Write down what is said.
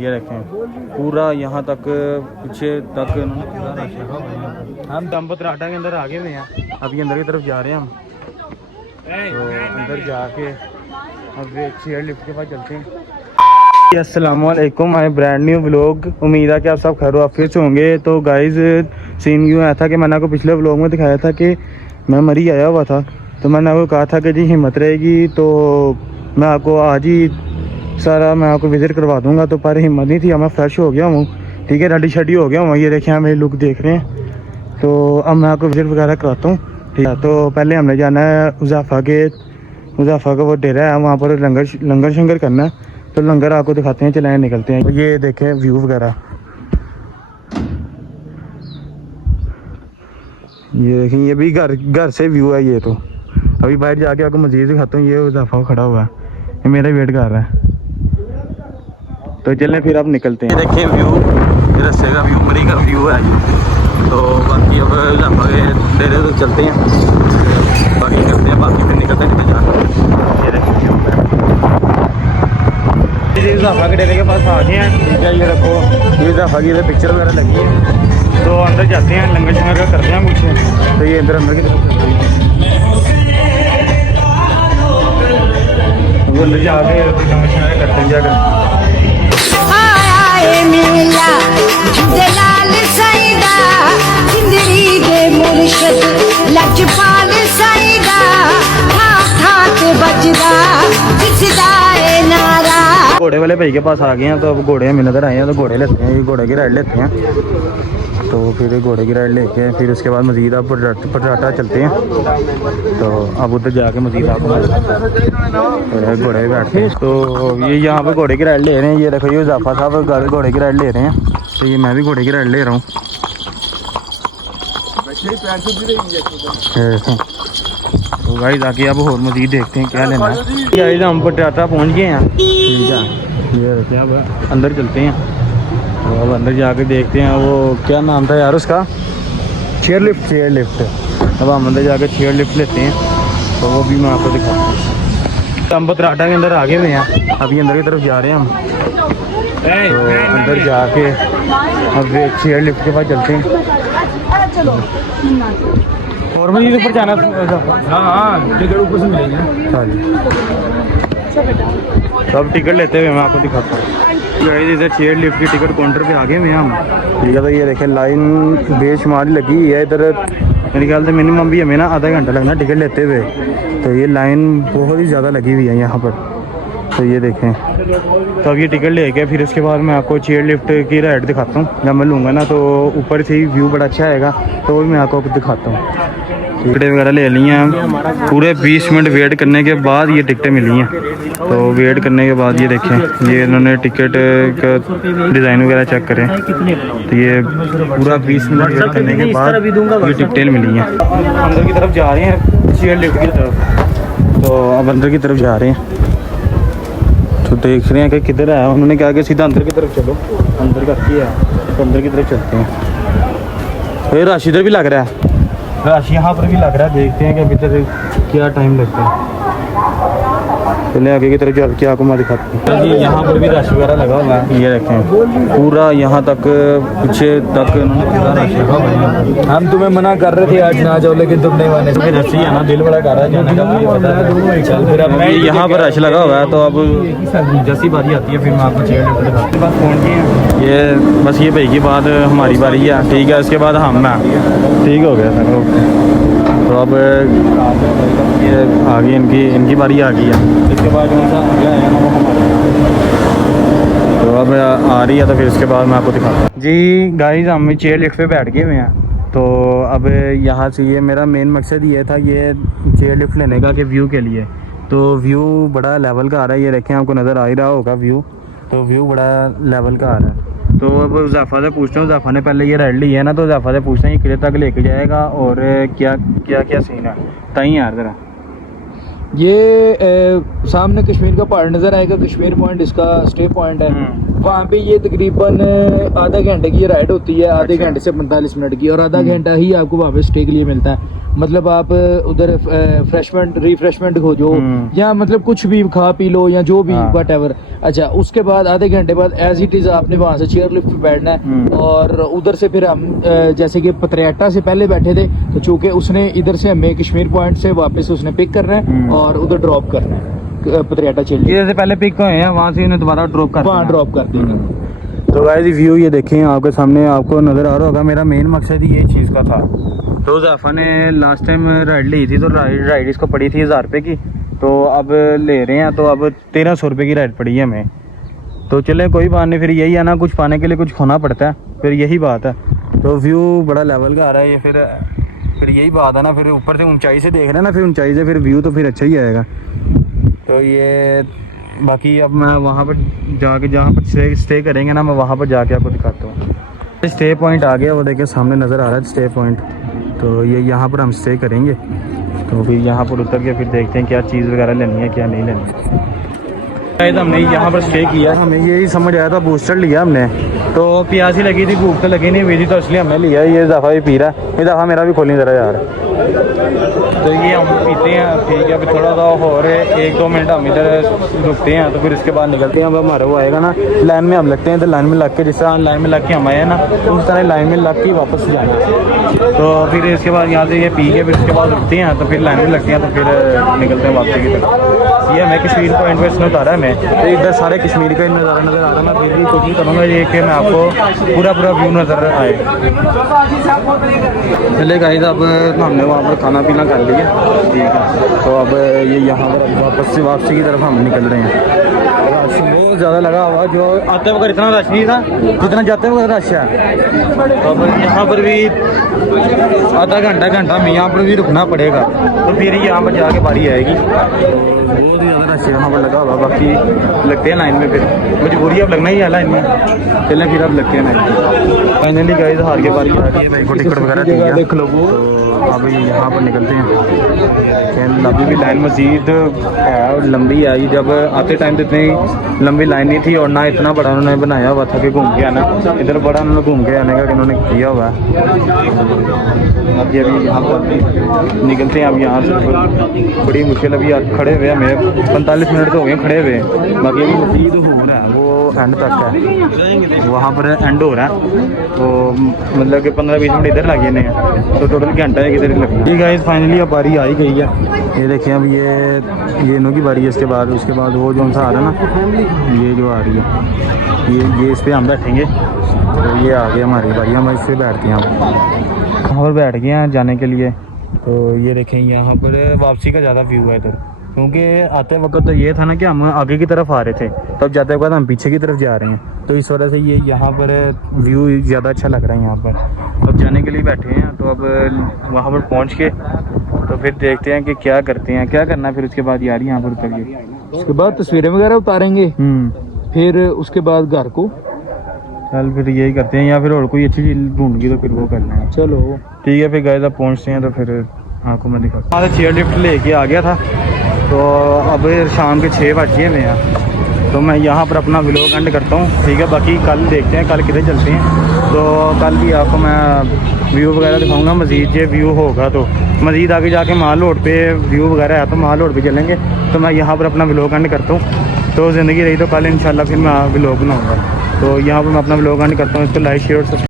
ये रखें पूरा यहाँ तक पीछे तक हम दम्पत राटा के अंदर आगे हुए हैं। अभी अंदर की तरफ जा रहे हैं हम, तो अंदर जाके अब चेयर लिफ्ट के पास चलते हैं। अस्सलाम वालेकुम, माय ब्रांड न्यू व्लॉग। उम्मीद है कि आप सब खैर वाफियत से होंगे। तो गाइस सीन यूँ आया था कि मैंने आपको पिछले व्लॉग में दिखाया था कि मैं मरी आया हुआ था, तो मैंने आपको कहा था कि जी हिम्मत रहेगी तो मैं आपको आज ही सारा मैं आपको विज़िट करवा दूंगा। तो पर हिम्मत नहीं थी, मैं फ्रेश हो गया हूँ, ठीक है, रेडी शेडी हो गया हूँ। ये देखें आप मेरी लुक देख रहे हैं। तो अब मैं आपको विज़िट वगैरह कराता हूँ, ठीक है। तो पहले हमने जाना है उज़ाफ़ा का वो डेरा है, वहाँ पर लंगर शंगर करना है। तो लंगर आपको दिखाते हैं, चलाएँ निकलते हैं। ये देखें व्यू वगैरह, ये देखें, ये भी घर से व्यू है। ये तो अभी बाहर जाके आपको मज़ीद दिखाता हूँ। ये उज़ाफ़ा खड़ा हुआ है, ये मेरा वेट कर रहा है। तो चलें फिर आप निकलते हैं। ये देखें व्यू, ये रस्ते का व्यू, मरी का व्यू है। तो बाकी अब उज़ाफ़ा के डेरे तक चलते हैं, बाकी करते हैं, बाकी फिर निकलते हैं निकल जाना। ये देखें व्यू है, उज़ाफ़ा के डेरे के पास आ गए हैं, ठीक है। ये रखो, ये उज़ाफ़ा की पिक्चर वगैरह लगी है। तो अंदर जाते हैं, लंगर शंगर का करते हैं कुछ। तो ये अंदर की तरफ चलते हैं, वो अंदर जाके लंगर शंगर करते हैं। जाकर घोड़े वाले भाई के पास आ गए हैं। तो अब घोड़े हमें नज़र आए हैं, तो घोड़े लेते हैं, ये घोड़े की राइड लेते हैं। तो फिर घोड़े की राइड लेके फिर उसके बाद मज़ीद आप पटराटा चलते हैं। तो अब उधर जाके मज़ीद आपको घोड़े पे बैठते हैं। तो ये यहाँ पे घोड़े की राइड ले रहे हैं। ये देखो, ये उज़ाफ़ा साहब घोड़े की राइड ले रहे हैं। तो ये मैं भी घोड़े की राइड ले रहा हूँ। तो गाइस आके अब और मज़ीद देखते हैं क्या लेना है। गाइस हम पटराटा पहुँच गए हैं, ठीक है। ये देखिए, अब अंदर चलते हैं। तो अब अंदर जाके देखते हैं वो क्या नाम था यार उसका, चेयर लिफ्ट। अब हम अंदर जाके चेयर लिफ्ट लेते हैं, तो वो भी मैं आपको दिखाता हूँ। हम पटराटा के अंदर आगे हुए हैं, अभी अंदर की तरफ जा रहे हैं हम। तो अंदर जाके अब चेयर लिफ्ट के पास चलते हैं। और मुझे ऊपर जाना, हाँ टिकट ऊपर से मिलेगी। हाँ जी, तो अब टिकट लेते हुए मैं आपको दिखाता हूँ। इधर चेयर लिफ्ट की टिकट काउंटर पे आ गए हैं हम, ठीक है। तो ये देखें लाइन बेशुमार लगी हुई है इधर। मेरे ख्याल से मिनिमम भी हमें ना आधा घंटा लगना टिकट लेते हुए। तो ये लाइन बहुत ही ज़्यादा लगी हुई है यहाँ पर। तो ये देखें, तो अब ये टिकट लेके फिर उसके बाद मैं आपको चेयर लिफ्ट की राइड दिखाता हूँ। जब मैं लूँगा ना तो ऊपर से ही व्यू बड़ा अच्छा आएगा, तो वो भी मैं आपको दिखाता हूँ। टिकटें वगैरह ले ली हैं, पूरे 20 मिनट वेट करने के बाद ये टिकटें मिली हैं। तो वेट करने के बाद ये देखें, ये इन्होंने टिकट का डिज़ाइन वगैरह चेक करें। तो ये पूरा 20 मिनट वेट करने के बाद ये टिकटें मिली हैं। अंदर की तरफ जा रहे हैं, चेयर लिफ्ट की तरफ। तो अब अंदर की तरफ जा रहे हैं, तो देख रहे हैं कि किधर है। उन्होंने कहा कि सीधा अंदर की तरफ चलो, अंदर का की है, तो अंदर की तरफ चलते हैं। ये रश इधर भी लग रहा है, रश यहाँ पर भी लग रहा है। देखते हैं कि अभी तक क्या टाइम लगता है। पहले आगे की तरफ चल के आपको मैं दिखाता हूँ। यहाँ पर भी रश वगैरह लगा हुआ है, ये देखें पूरा यहाँ तक पीछे तक पूरा रश लगा हुआ है। हम तुम्हें मना कर रहे थे आज ना जाओ, लेकिन तुम नहीं माने। रश ही है ना, दिल बड़ा कर रहा है जाने का। फिर अब यहाँ पर रश लगा हुआ है, तो अब जैसी बारी आती है फिर मैं आपको चेयर लिफ्ट दिखाता हूँ। बस पहुँच गए हैं, ये बस ये भाई की बाद हमारी बारी है, ठीक है। उसके बाद हम मैं ठीक हो गया सर, ओके। तो अब ये आ गई, इनकी बारी आ गई है। इसके बाद तो अब आ रही है, तो फिर इसके बाद मैं आपको दिखाता हूँ। जी गाइस, हम चेयर लिफ्ट पे बैठ गए हुए हैं। तो अब यहाँ से ये मेरा मेन मकसद ये था, ये चेयर लिफ्ट लेने का कि व्यू के लिए। तो व्यू बड़ा लेवल का आ रहा है, ये देखें आपको नज़र आ ही रहा होगा व्यू। तो व्यू बड़ा लेवल का आ रहा है। तो अब उज़ाफ़ा से पूछते हैं, उज़ाफ़ा ने पहले ये राइड ली है ना, तो उज़ाफ़ा से पूछते हैं ये किले तक लेके जाएगा और क्या क्या क्या सीन है। तई यार ज़रा ये सामने कश्मीर का पहाड़ नज़र आएगा, कश्मीर पॉइंट इसका स्टे पॉइंट है। वहाँ पे ये तकरीबन आधा घंटे की राइड होती है, आधे घंटे से 45 मिनट की, और आधा घंटा ही आपको वहाँ पे स्टे के लिए मिलता है। मतलब आप उधर रिफ्रेशमेंट हो जो, या मतलब कुछ भी खा पी लो या जो भी वट एवर। अच्छा, उसके बाद आधे घंटे बाद एज इट इज़ आपने वहाँ से चेयर लिफ्ट पे बैठना है, और उधर से फिर हम जैसे कि पतरेटा से पहले बैठे थे, तो चूँकि उसने इधर से हमें कश्मीर पॉइंट से वापस उसने पिक करना है और उधर ड्रॉप करना है पतरेटा चेयर ये से पहले पिक हुए हैं, वहाँ से उन्हें दोबारा ड्रॉप कर वहाँ ड्रॉप कर देंगे। तो गाइस व्यू ये देखें आपके सामने, आपको नज़र आ रहा होगा। मेरा मेन मकसद ही ये चीज़ का था। तो जाफा ने लास्ट टाइम राइड ली थी, तो राइड इसको पड़ी थी 1000 रुपये की, तो अब ले रहे हैं, तो अब 1300 रुपये की राइड पड़ी है हमें। तो चले कोई बात नहीं, फिर यही है ना, कुछ पाने के लिए कुछ खोना पड़ता है, फिर यही बात है। तो व्यू बड़ा लेवल का आ रहा है ये, फिर यही बात है ना, फिर ऊपर से ऊंचाई से देख रहे हैं ना, फिर ऊंचाई से फिर व्यू तो फिर अच्छा ही आएगा। तो ये बाकी अब मैं वहाँ पर जाके, जहाँ पर स्टे करेंगे ना, मैं वहाँ पर जाके आपको दिखाता हूँ। स्टे पॉइंट आ गया, वो देखिए सामने नज़र आ रहा है स्टे पॉइंट। तो ये यहाँ पर हम स्टे करेंगे, तो फिर यहाँ पर उतर के फिर देखते हैं क्या चीज़ वगैरह लेनी है क्या नहीं लेनी है। हमने यहाँ पर स्टे किया, हमें यही समझ आया था, बूस्टर लिया हमने, तो प्यासी लगी थी, भूख तो लगी नहीं हुई थी, तो इसलिए हमने लिया। ये इजाफा भी पी रहा है, इजाफा मेरा भी खोलनी ज़रा यार। तो ये हम पीते हैं, ठीक है। फिर थोड़ा सा और 1-2 मिनट हम इधर रुकते हैं, तो फिर इसके बाद निकलते हैं। अब हमारा वो आएगा ना, लाइन में हम लगते हैं, तो लाइन में लग के, जिस तरह लाइन में लग के हम आए हैं ना, उस तरह लाइन में लग के वापस जाना है। तो फिर इसके बाद यहाँ से ये पी के फिर इसके बाद रुकते हैं, तो फिर लाइन में लगते हैं, तो फिर निकलते हैं वापसी की तरफ। ये हमें कश्मीर पॉइंट पर इसने उतारा हमें, तो इधर सारे कश्मीर का नज़ारा नज़र आ रहा है। मैं फिर भी कोशिश करूँगा ये कि मैं आपको पूरा व्यू नज़र आए। चले गाइस, अब हमने वहाँ पर खाना पीना कर लिया, ठीक है। तो अब ये यहाँ पर वापस से वापसी की तरफ हम निकल रहे हैं। रश बहुत ज़्यादा लगा हुआ, जो आते वक्त इतना रश नहीं था जितना जाते वक्त रश है। तो अब यहाँ पर भी आधा घंटा हमें यहाँ पर भी रुकना पड़ेगा, तो फिर यहाँ पर जाके बारी आएगी। बहुत ही ज़्यादा रश यहाँ पर लगा हुआ, बाकी लगते हैं लाइन में, फिर मजबूरी अब लगना ही है लाइन में। चलें फिर अब लगते हैं लाइन। फाइनली गाइस हार के बारी आ गई, भाई को टिकट वगैरह दिया, देख लो वो। तो अभी यहाँ पर निकलते हैं। अभी भी लाइन मज़ीद है और लंबी आई, जब आते टाइम तो इतनी लंबी लाइन नहीं थी, और ना इतना बड़ा उन्होंने बनाया हुआ था कि घूम के आना। इधर बड़ा उन्होंने घूम के आने का उन्होंने किया हुआ है। अभी यहाँ पर निकलते हैं। अब यहाँ से बड़ी मुश्किल, अभी खड़े हुए हमें 45 मिनट तो हो गए खड़े हुए, बाकी अभी मज़ीद हो रहा है, वो एंड तक है, वहाँ पर एंड हो रहा है। तो मतलब कि 15-20 मिनट इधर लगे हैं, तो टोटल घंटा है किधर लगे। ठीक है, फाइनली अब बारी आ ही गई है। ये देखें, अब ये इन्हों की बारी है। उसके बाद वो जो सा आ रहा है ना, ये जो आ रही है, ये इस पर हम बैठेंगे। तो ये आ गया हमारी बारी, हम इस पर बैठते हैं। वहाँ पर बैठ गए हैं जाने के लिए। तो ये देखें, यहाँ पर वापसी का ज़्यादा व्यू है इधर, क्योंकि आते वक्त तो ये था ना कि हम आगे की तरफ आ रहे थे, तब जाते वक्त हम पीछे की तरफ जा रहे हैं, तो इस वजह से ये यहाँ पर व्यू ज़्यादा अच्छा लग रहा है यहाँ पर। अब जाने के लिए बैठे हैं, तो अब वहाँ पर पहुँच के तो फिर देखते हैं कि क्या करते हैं, क्या करना है फिर उसके बाद यार यहाँ पर उतरिए। उसके बाद तस्वीरें वगैरह उतारेंगे, फिर उसके बाद घर को चल फिर यही करते हैं, या फिर और कोई अच्छी चीज़ ढूंढगी तो फिर वो करना है। चलो ठीक है, फिर गाइस अब पहुँचते हैं, तो फिर आपको मैं दिखाता हूँ। चेयर लिफ्ट लेके आ गया था, तो अब शाम के 6 बज गए हुए हैं, तो मैं यहाँ पर अपना व्लॉग एंड करता हूँ, ठीक है। बाकी कल देखते हैं कल किधर चलते हैं, तो कल भी आपको मैं व्यू वगैरह दिखाऊंगा मज़ीद। ये व्यू होगा तो मज़ीद आगे जाके माल रोड पे व्यू वगैरह है, तो माल रोड पे चलेंगे। तो मैं यहाँ पर अपना व्लॉग एंड करता हूँ, तो ज़िंदगी रही तो कल इंशाल्लाह फिर मैं व्लॉग बनाऊँगा। तो यहाँ पर मैं अपना व्लॉग एंड करता हूँ, इसको लाइक शेयर